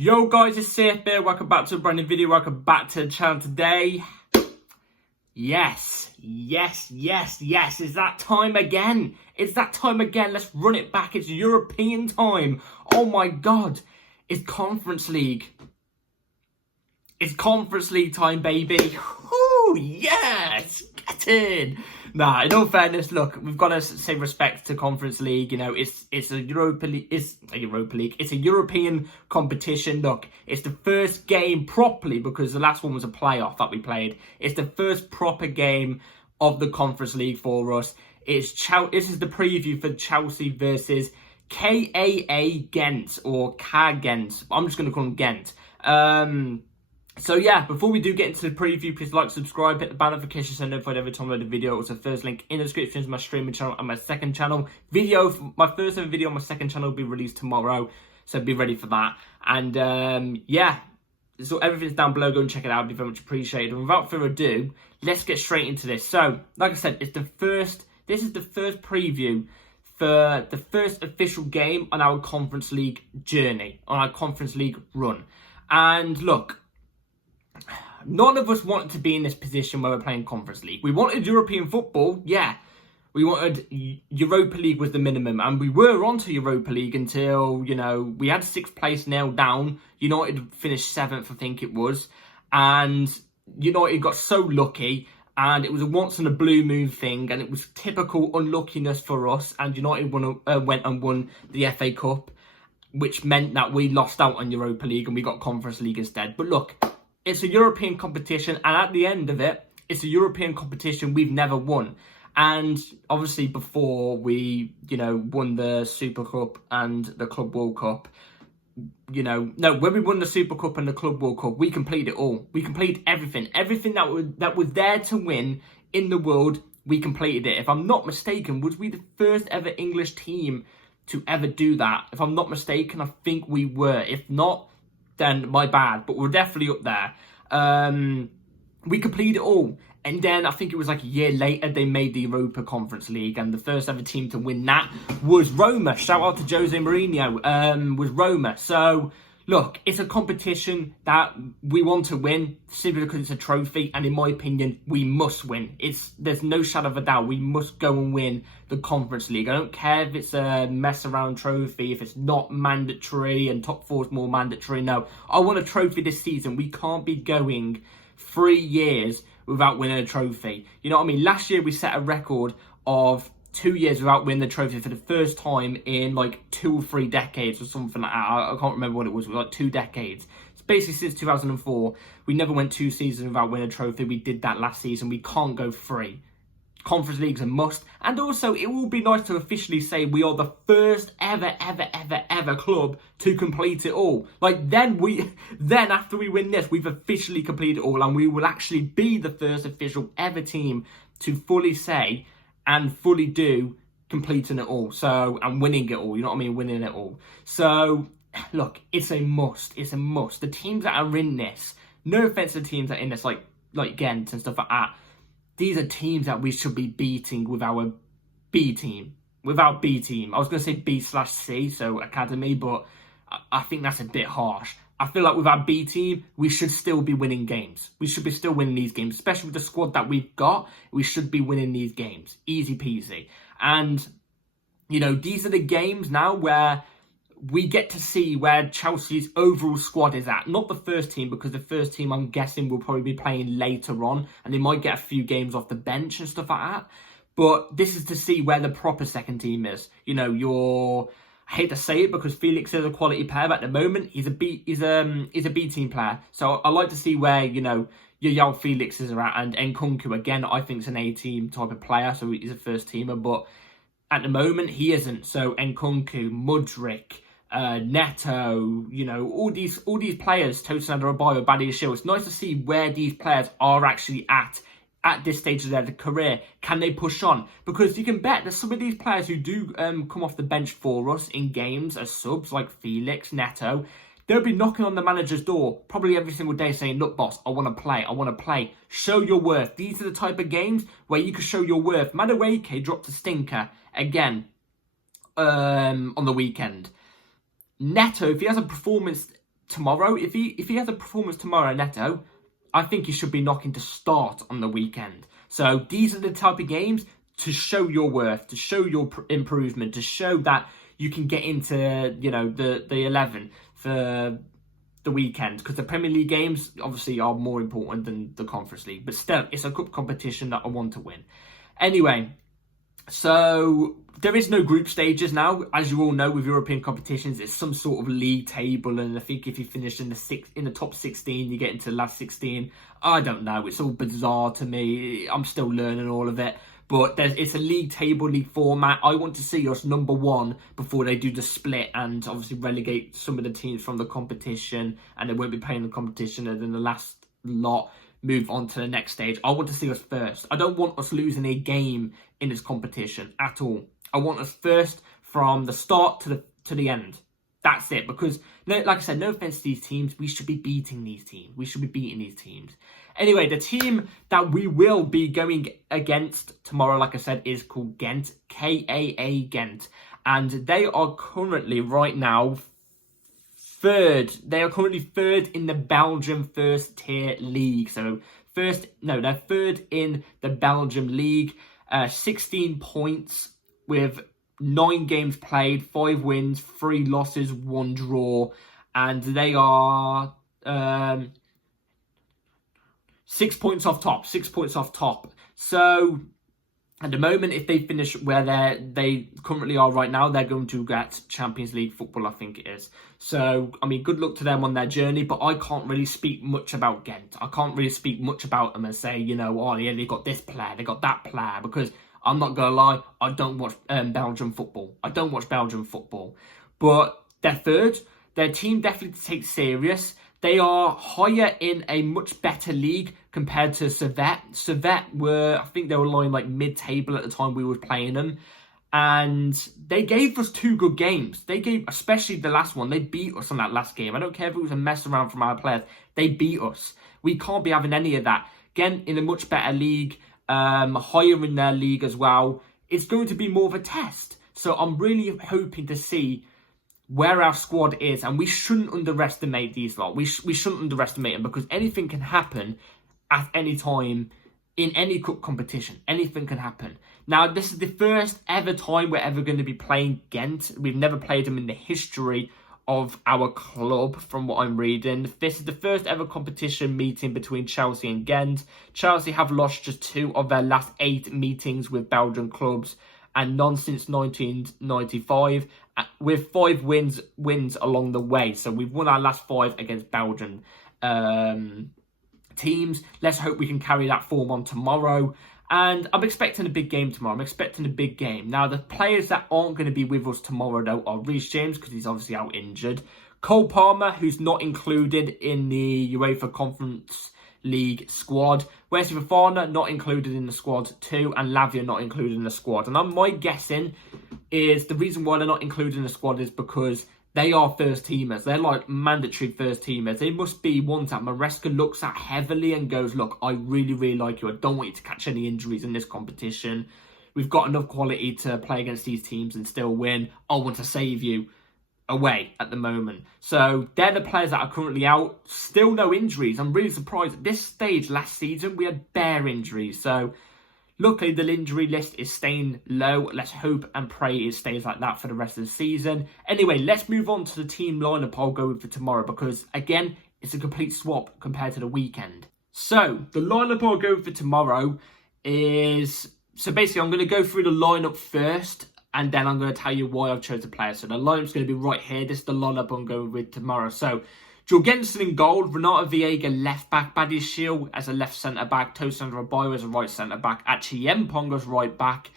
Yo guys, it's Safe here. Welcome back to a brand new video. Welcome back to the channel today. Yes. It's that time again. Let's run it back. It's European time. Oh my God. It's Conference League. It's Conference League time, baby. Woo, yes. Get in. Nah, in all fairness, look, we've got to say respect to Conference League. You know, it's a Europa League. It's a European competition. Look, it's the first game properly, because the last one was a playoff that we played. It's the first proper game of the Conference League for us. This is the preview for Chelsea versus KAA Gent, or KAA Gent. I'm just going to call them Gent. So yeah, before we do get into the preview, please like, subscribe, hit the bell notification so notified every time I load a video. Also, first link in the description is my streaming channel and my second channel. My first ever video on my second channel will be released tomorrow, so be ready for that. And yeah, so everything's down below. Go and check it out. It'd be very much appreciated. And without further ado, let's get straight into this. So, like I said, this is the first preview for the first official game on our Conference League journey, on our Conference League run. And look, none of us wanted to be in this position where we're playing Conference League. We wanted European football, yeah. We wanted Europa League was the minimum, and we were onto Europa League until, you know, we had 6th place nailed down. United finished 7th, I think it was, and United got so lucky, and it was a once in a blue moon thing, and it was typical unluckiness for us, and United went and won the FA Cup, which meant that we lost out on Europa League and we got Conference League instead. But look, it's a European competition, and at the end of it, it's a European competition we've never won. And obviously before we, won the Super Cup and the Club World Cup, when we won the Super Cup and the Club World Cup, we completed it all. We completed everything. Everything that was there to win in the world, we completed it. If I'm not mistaken, was we the first ever English team to ever do that? If I'm not mistaken, I think we were. If not, then my bad, but we're definitely up there. We completed it all. And then I think it was like a year later, they made the Europa Conference League, and the first ever team to win that was Roma. Shout out to Jose Mourinho, was Roma. So look, it's a competition that we want to win simply because it's a trophy, and in my opinion, we must win. There's no shadow of a doubt, we must go and win the Conference League. I don't care if it's a mess around trophy, if it's not mandatory and top 4 is more mandatory. No, I want a trophy this season. We can't be going 3 years without winning a trophy. You know what I mean? Last year we set a record of 2 years without winning the trophy for the first time in like 2 or 3 decades or something like that. I can't remember what it was. It was like 2 decades. It's basically since 2004. We never went 2 seasons without winning a trophy. We did that last season. We can't go 3. Conference League's a must. And also, it will be nice to officially say we are the first ever club to complete it all. Like, then after we win this, we've officially completed it all, and we will actually be the first official ever team to fully say and fully do completing it all. So, and winning it all, you know what I mean? Winning it all. So, look, it's a must. It's a must. The teams that are in this, no offense to the teams that are in this, like Ghent and stuff like that, these are teams that we should be beating with our B team. With our B team. I was going to say B/C, so academy, but I think that's a bit harsh. I feel like with our B team, we should still be winning games. We should be still winning these games, especially with the squad that we've got. We should be winning these games. Easy peasy. And, these are the games now where we get to see where Chelsea's overall squad is at. Not the first team, because the first team, I'm guessing, will probably be playing later on, and they might get a few games off the bench and stuff like that. But this is to see where the proper second team is. I hate to say it because Felix is a quality player, but at the moment he's a B team player. So I like to see where your Yao Felixes are at, and Nkunku again I think is an A team type of player, so he's a first teamer. But at the moment he isn't. So Nkunku, Mudryk, Neto, all these players, Tosin Adebayo, Badia Shield. It's nice to see where these players are actually at this stage of their career. Can they push on? Because you can bet that some of these players who do come off the bench for us in games as subs, like Felix, Neto, they'll be knocking on the manager's door probably every single day saying, look, boss, I want to play. Show your worth. These are the type of games where you can show your worth. Madueke dropped a stinker again on the weekend. Neto, if he has a performance tomorrow, if he has a performance tomorrow, Neto, I think he should be knocking to start on the weekend. So these are the type of games to show your worth, to show your improvement, to show that you can get into, you know, the 11 for the weekend, because the Premier League games obviously are more important than the Conference League, but still, it's a cup competition that I want to win. Anyway, so there is no group stages now, as you all know. With European competitions, it's some sort of league table, and I think if you finish in the top 16, you get into the last 16. I don't know, it's all bizarre to me. I'm still learning all of it. But it's a league table, league format. I want to see us number one before they do the split and obviously relegate some of the teams from the competition, and they won't be playing the competition, and then the last lot move on to the next stage. I want to see us first. I don't want us losing a game in this competition at all. I want us first from the start to the end. That's it. Because, like I said, no offense to these teams, we should be beating these teams. We should be beating these teams. Anyway, the team that we will be going against tomorrow, like I said, is called Gent, KAA Gent. And they are currently, right now, third. They are currently third in the Belgian first tier league. So, they're third in the Belgium league. 16 points with 9 games played, 5 wins, 3 losses, 1 draw. And they are 6 points off top. 6 points off top. So, at the moment, if they finish where they currently are right now, they're going to get Champions League football, I think it is. So, I mean, good luck to them on their journey, but I can't really speak much about Gent. I can't really speak much about them and say, you know, oh, yeah, they got this player, they got that player, because I'm not going to lie, I don't watch Belgian football. I don't watch Belgian football. But they're third. Their team definitely takes serious. They are higher in a much better league compared to Servette. Servette were, I think they were lying like mid-table at the time we were playing them. And they gave us 2 good games. They gave, especially the last one, they beat us on that last game. I don't care if it was a mess around from our players. They beat us. We can't be having any of that. Again, in a much better league, higher in their league as well. It's going to be more of a test. So I'm really hoping to see where our squad is, and we shouldn't underestimate these lot. We shouldn't underestimate them, because anything can happen at any time in any cup competition. Anything can happen. Now, this is the first ever time we're ever going to be playing Gent. We've never played them in the history of our club, from what I'm reading. This is the first ever competition meeting between Chelsea and Gent. Chelsea have lost just 2 of their last 8 meetings with Belgian clubs, and none since 1995, with 5 wins along the way. So we've won our last 5 against Belgian teams. Let's hope we can carry that form on tomorrow. And I'm expecting a big game tomorrow. I'm expecting a big game. Now, the players that aren't going to be with us tomorrow, though, are Reece James, because he's obviously out injured. Cole Palmer, who's not included in the UEFA Conference League squad. Wesley Fofana not included in the squad too, and Lavia not included in the squad. And my guessing is the reason why they're not included in the squad is because they are first teamers. They're like mandatory first teamers. They must be ones that Maresca looks at heavily and goes, look, I really, really like you. I don't want you to catch any injuries in this competition. We've got enough quality to play against these teams and still win. I want to save you away at the moment. So they're the players that are currently out. Still no injuries. I'm really surprised. At this stage last season, we had bare injuries. So luckily the injury list is staying low. Let's hope and pray it stays like that for the rest of the season. Anyway, let's move on to the team lineup I'll go with for tomorrow, because again, it's a complete swap compared to the weekend. So the lineup I'll go with for tomorrow is... So basically, I'm going to go through the lineup first, and then I'm going to tell you why I've chosen the player. So the lineup's going to be right here. This is the lineup I'm going with tomorrow. So Jorgensen in goal, Renato Viega left back, Badiashile as a left centre back, Tosin Rabayo as a right centre back, Achiempong as right back,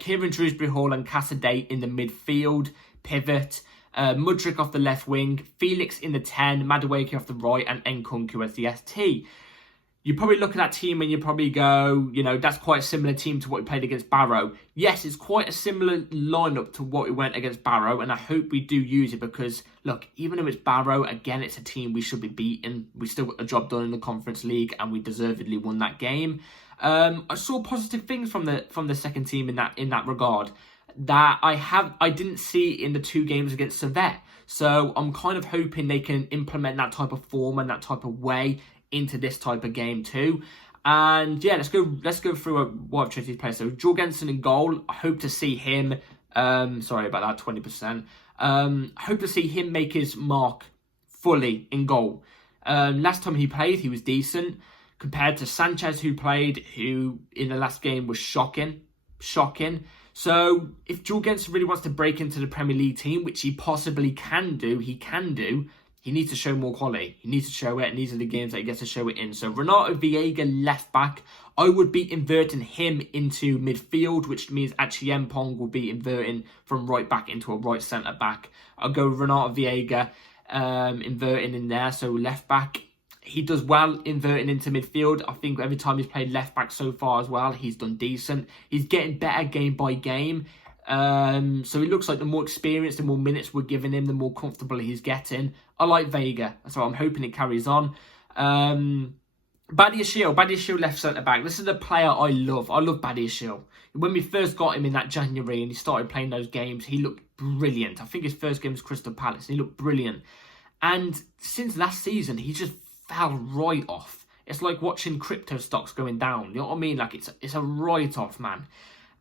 Kieran Shrewsbury Hall and Casadei in the midfield, pivot, Mudryk off the left wing, Felix in the 10, Madueke off the right, and Nkunku as the ST. You probably look at that team and you probably go, you know, that's quite a similar team to what we played against Barrow. Yes, it's quite a similar lineup to what we went against Barrow, and I hope we do use it because, look, even though it's Barrow, again, it's a team we should be beating. We still got a job done in the Conference League, and we deservedly won that game. I saw positive things from the second team in that regard that I didn't see in the 2 games against Servette. So I'm kind of hoping they can implement that type of form and that type of way into this type of game too. And yeah, let's go through what I've chosen to play. So Jorgensen in goal. I hope to see him. Sorry about that, 20%. I hope to see him make his mark fully in goal. Last time he played, he was decent compared to Sanchez, who in the last game was shocking. So if Jorgensen really wants to break into the Premier League team, which he possibly can do, he needs to show more quality. He needs to show it, and these are the games that he gets to show it in. So Renato Viega, left back, I would be inverting him into midfield, which means Achiempong will be inverting from right back into a right centre back. I'll go Renato Viega inverting in there, so left back. He does well inverting into midfield. I think every time he's played left back so far as well, he's done decent. He's getting better game by game. So it looks like the more experience, the more minutes we're giving him, the more comfortable he's getting. I like Vega, so I'm hoping it carries on. Badiashile left centre back. This is a player I love. I love Badiashile. When we first got him in that January and he started playing those games, he looked brilliant. I think his first game was Crystal Palace. He looked brilliant. And since last season, he just fell right off. It's like watching crypto stocks going down. You know what I mean? Like it's a write-off, man.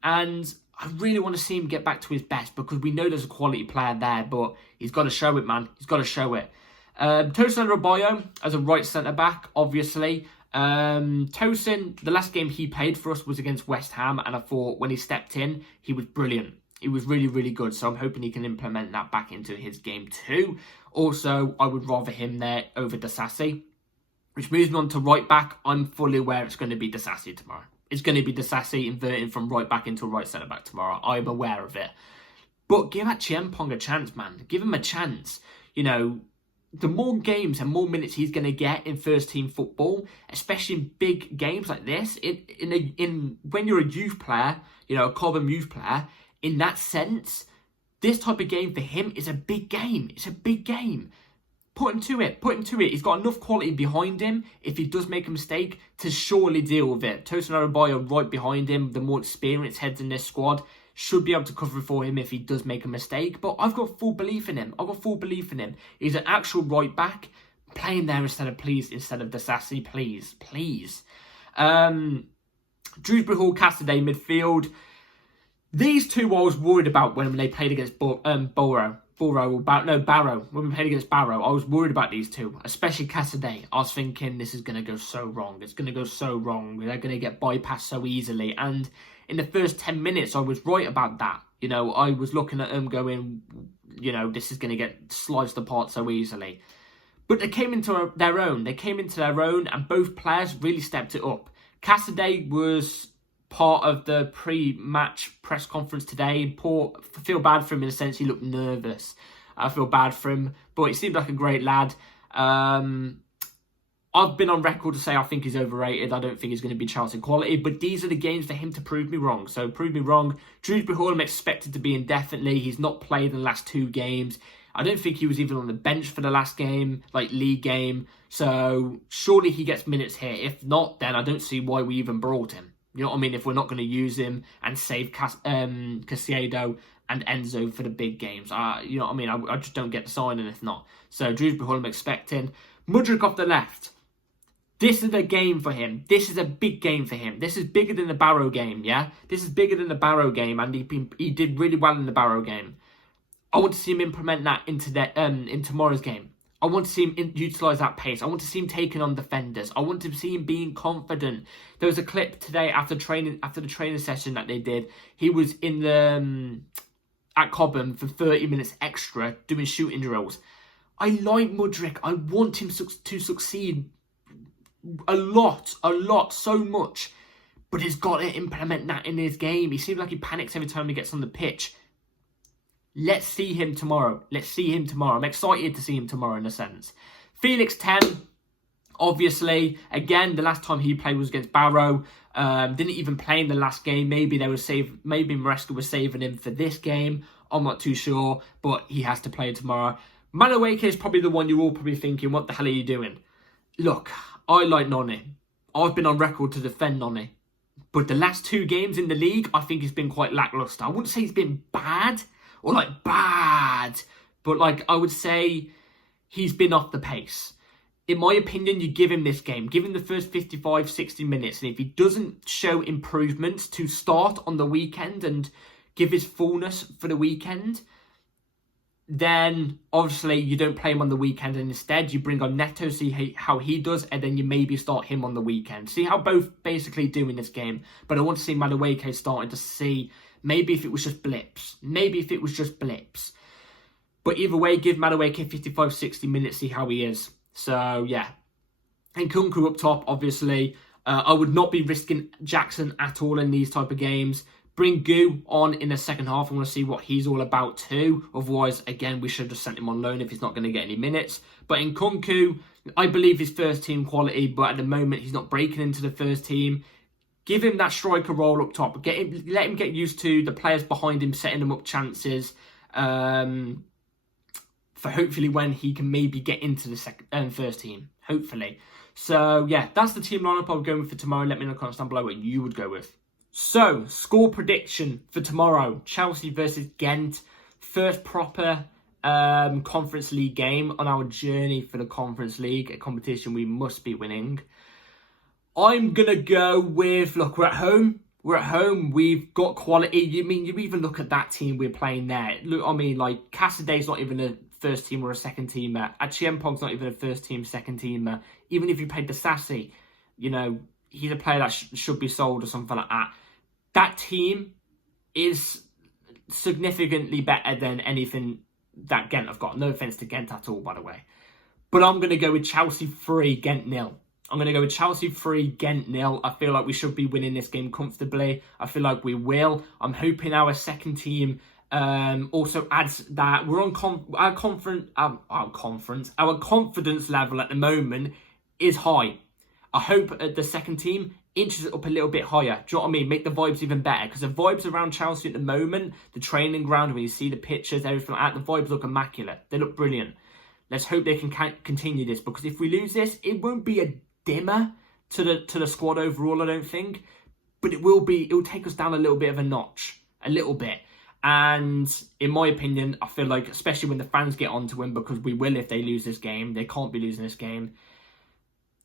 And I really want to see him get back to his best because we know there's a quality player there, but he's got to show it, man. He's got to show it. Tosin Adebayo as a right centre-back, obviously. Tosin, the last game he played for us was against West Ham, and I thought when he stepped in, he was brilliant. He was really, really good, so I'm hoping he can implement that back into his game too. Also, I would rather him there over Disasi. Which moves me on to right back. I'm fully aware it's going to be Disasi tomorrow. It's going to be Disasi inverting from right back into right centre back tomorrow. I'm aware of it. But give Achiempong a chance, man. Give him a chance. You know, the more games and more minutes he's going to get in first team football, especially in big games like this, when you're a youth player, you know, a Cobham youth player, in that sense, this type of game for him is a big game. It's a big game. Put him to it. He's got enough quality behind him, if he does make a mistake, to surely deal with it. Tosin Adebayo right behind him, the more experienced heads in this squad, should be able to cover for him if he does make a mistake. But I've got full belief in him. He's an actual right back, playing there instead of Disasi, please. Drewsbury Hall, Cassidy, midfield. These two I was worried about when they played against Barrow. When we played against Barrow, I was worried about these two, especially Cassidy. I was thinking, this is going to go so wrong. It's going to go so wrong. They're going to get bypassed so easily. And in the first 10 minutes, I was right about that. You know, I was looking at them going, you know, this is going to get sliced apart so easily. But they came into their own. And both players really stepped it up. Cassidy was part of the pre-match press conference today. I feel bad for him in a sense. He looked nervous. I feel bad for him, but he seemed like a great lad. I've been on record to say I think he's overrated. I don't think he's going to be Chelsea quality, but these are the games for him to prove me wrong. So prove me wrong. Drewsbury Hall, I'm expected to be indefinitely. He's not played in the last 2 games. I don't think he was even on the bench for the last game, like league game. So surely he gets minutes here. If not, then I don't see why we even brought him. You know what I mean? If we're not going to use him and save Caicedo and Enzo for the big games. You know what I mean? I just don't get the signing if not. So Drewsbury Hall I'm expecting. Mudryk off the left. This is a game for him. This is a big game for him. This is bigger than the Barrow game, yeah? This is bigger than the Barrow game, and he did really well in the Barrow game. I want to see him implement that in tomorrow's game. I want to see him utilise that pace. I want to see him taking on defenders. I want to see him being confident. There was a clip today after the training session that they did. He was in at Cobham for 30 minutes extra doing shooting drills. I like Mudryk. I want him to succeed a lot, so much. But he's got to implement that in his game. He seems like he panics every time he gets on the pitch. Let's see him tomorrow. I'm excited to see him tomorrow in a sense. Felix 10, obviously. Again, the last time he played was against Barrow. Didn't even play in the last game. Maybe Maresca was saving him for this game. I'm not too sure, but he has to play tomorrow. Madueke is probably the one you're all probably thinking, what the hell are you doing? Look, I like Noni. I've been on record to defend Noni. But the last 2 games in the league, I think he's been quite lacklustre. I wouldn't say he's been bad. Or like bad, But, like, I would say he's been off the pace. In my opinion, you give him this game. Give him the first 55, 60 minutes. And if he doesn't show improvements to start on the weekend and give his fullness for the weekend, then obviously you don't play him on the weekend, and instead you bring on Neto, see how he does, and then you maybe start him on the weekend. See how both basically do in this game. But I want to see Madueke starting to see maybe if it was just blips. Maybe if it was just blips. But either way, give Madueke 55, 60 minutes, see how he is. So, yeah. And Nkunku up top, obviously. I would not be risking Jackson at all in these type of games. Bring Gu on in the second half. I want to see what he's all about too. Otherwise, again, we should have just sent him on loan if he's not going to get any minutes. But Nkunku, I believe his first team quality, but at the moment, he's not breaking into the first team. Give him that striker role up top. Let him get used to the players behind him, setting them up chances. For hopefully when he can maybe get into the first team. Hopefully. So, yeah, that's the team lineup I'm going with for tomorrow. Let me know in the comments down below what you would go with. So, score prediction for tomorrow. Chelsea versus Gent. First proper Conference League game on our journey for the Conference League. A competition we must be winning. I'm going to go with... Look, we're at home. We're at home. We've got quality. You even look at that team we're playing there. Look, I mean, like, Cassaday's not even a first team or a second teamer. Achiempong's not even a first team, second teamer. Even if you played Disasi, you know, he's a player that should be sold or something like that. That team is significantly better than anything that Gent have got. No offence to Gent at all, by the way. But I'm going to go with Chelsea 3, Gent 0. I'm going to go with Chelsea 3, Gent 0. I feel like we should be winning this game comfortably. I feel like we will. I'm hoping our second team also adds that. We're on our confidence level at the moment is high. I hope the second team inches it up a little bit higher. Do you know what I mean? Make the vibes even better. Because the vibes around Chelsea at the moment, the training ground, when you see the pictures, everything like that, the vibes look immaculate. They look brilliant. Let's hope they can continue this. Because if we lose this, it won't be a dimmer to the squad overall, I don't think. But it will take us down a little bit of a notch. A little bit. And in my opinion, I feel like, especially when the fans get onto him, because we will if they lose this game. They can't be losing this game.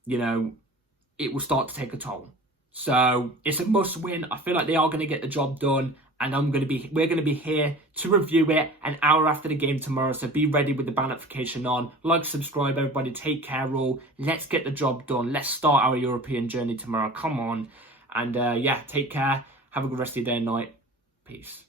You know, it will start to take a toll. So it's a must win. I feel like they are going to get the job done, and we're going to be here to review it an hour after the game tomorrow. So be ready with the bell notification on. Like, subscribe, everybody. Take care all. Let's get the job done. Let's start our European journey tomorrow. Come on. And yeah, take care. Have a good rest of your day and night. Peace.